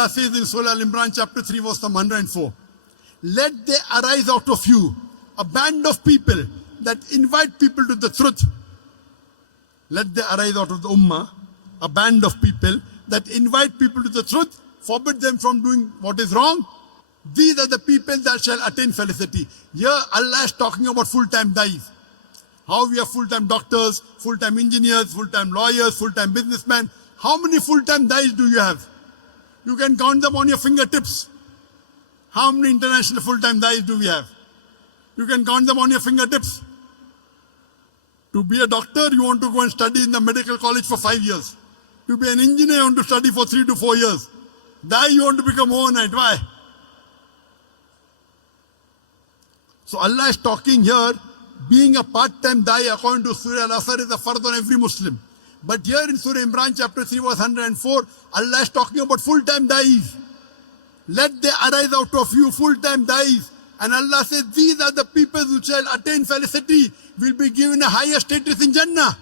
Allah says in Surah Al-Imran chapter 3 verse number 104, let there arise out of you a band of people that invite people to the truth. Let there arise out of the ummah a band of people that invite people to the truth, forbid them from doing what is wrong. These are the people that shall attain felicity. Here Allah is talking about full-time dais. How we have full-time doctors, full-time engineers, full-time lawyers, full-time businessmen. How many full-time dais do you have? You can count them on your fingertips. How many international full-time dais do we have? You can count them on your fingertips. To be a doctor, you want to go and study in the medical college for 5 years. To be an engineer, you want to study for 3 to 4 years. Dai, you want to become overnight. Why? So Allah is talking here, being a part-time dai according to Surah Al-Asr is a fard on every Muslim. But here in Surah Imran chapter 3 verse 104, Allah is talking about full-time dais. Let there arise out of you full-time dais. And Allah says, these are the people who shall attain felicity, will be given a higher status in Jannah.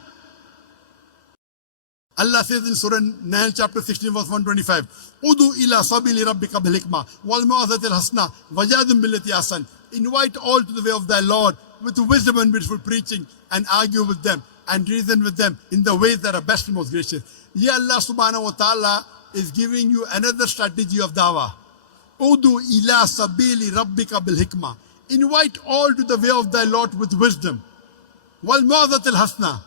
Allah says in Surah Naik chapter 16 verse 125, Udu ila sabili rabbika bil hikmah wal mau'izatil hasana wajadil billati ahsan. Invite all to the way of thy Lord with wisdom and beautiful preaching, and argue with them and reason with them in the ways that are best and most gracious. Here Allah subhanahu wa ta'ala is giving you another strategy of dawah. Udu ila sabili rabbika bil hikmah. Invite all to the way of thy Lord with wisdom. Wal mau'izatil hasana,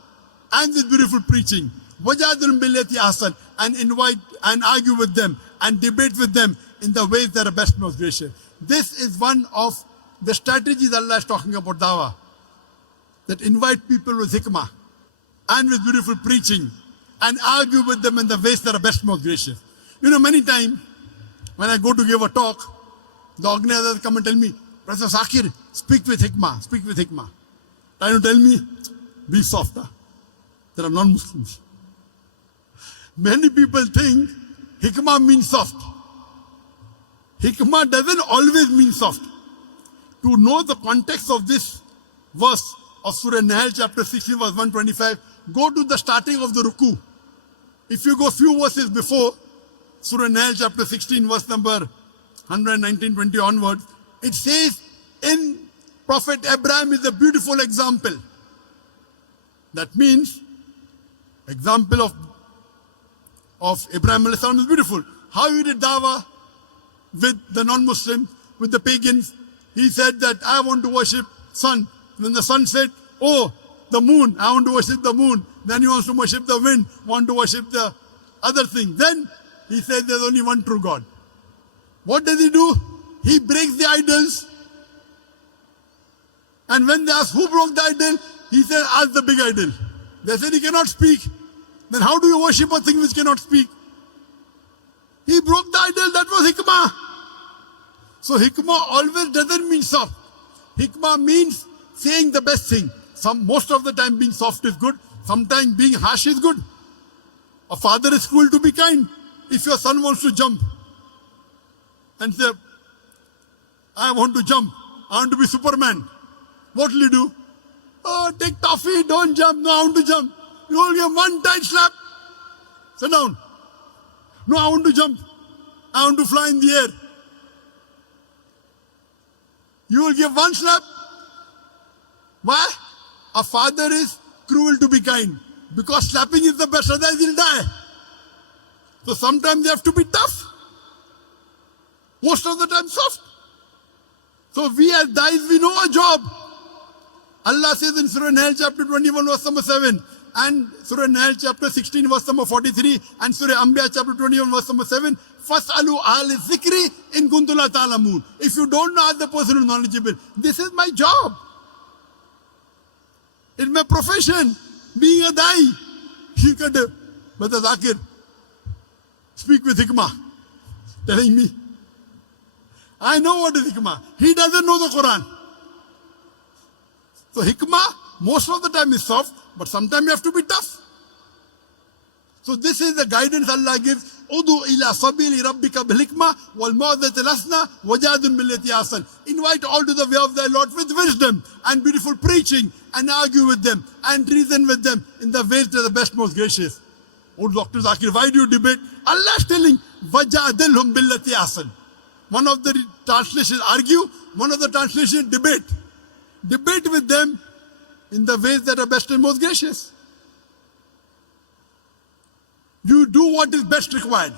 and with beautiful preaching. Wajadil billati ahsan, and invite and argue with them and debate with them in the ways that are best and most gracious. This is one of the strategies Allah is talking about dawah. That invite people with hikmah and with beautiful preaching and argue with them in the ways that are best and most gracious. You know, many times when I go to give a talk, the organizers come and tell me, Professor Zakir, speak with hikmah, speak with hikmah. Trying to tell me, be softer. There are non-Muslims. Many people think hikmah means soft. Hikmah doesn't always mean soft. To know the context of this verse of Surah Nahl chapter 16 verse 125, go to the starting of the ruku. If you go few verses before, Surah Nahl chapter 16 verse number 119-20 onwards, it says in Prophet Abraham is a beautiful example. That means example of Abraham alayhi salam is beautiful. How he did dawah with the non-Muslims, with the pagans. He said that I want to worship sun. Then the sun said, oh, the moon, I want to worship the moon. Then he wants to worship the wind, want to worship the other thing. Then he said there's only one true God. What does he do? He breaks the idols. And when they ask who broke the idol, he said, ask the big idol. They said he cannot speak. Then how do you worship a thing which cannot speak? He broke the idol, that was hikmah. So hikmah always doesn't mean soft. Hikmah means saying the best thing. Most of the time being soft is good. Sometimes being harsh is good. A father is cruel to be kind. If your son wants to jump and say, I want to jump, I want to be Superman, what will you do? Oh, take toffee, don't jump. No, I want to jump. You will give one tight slap. Sit down. No, I want to jump. I want to fly in the air. You will give one slap. Why? A father is cruel to be kind. Because slapping is the best, otherwise he'll die. So sometimes they have to be tough. Most of the time soft. So we as dais, we know our job. Allah says in Surah Nahl chapter 21 verse number 7 and Surah Nahl chapter 16 verse number 43 and Surah Anbiya chapter 21 verse number 7, Fas'alu ahli zikri in kuntum la ta'lamun. If you don't know, ask the person who is knowledgeable. This is my job. It's my profession. Being a dai. He could, Brother Zakir, speak with hikmah. Telling me. I know what is hikmah. He doesn't know the Quran. So hikmah, most of the time is soft, but sometimes you have to be tough. So this is the guidance Allah gives. Udu ila sabili rabbika bil hikmah wal mau'izatil hasana wajadil billati ahsan. Invite all to the way of thy Lord with wisdom and beautiful preaching, and argue with them and reason with them in the ways that are the best, most gracious. Oh, Dr. Zakir, why do you debate? Allah is telling, وَجَادِلْهُمْ بِالَّتِي أَحْسَنُ. One of the translations argue, one of the translations debate. Debate with them in the ways that are best and most gracious. You do what is best required.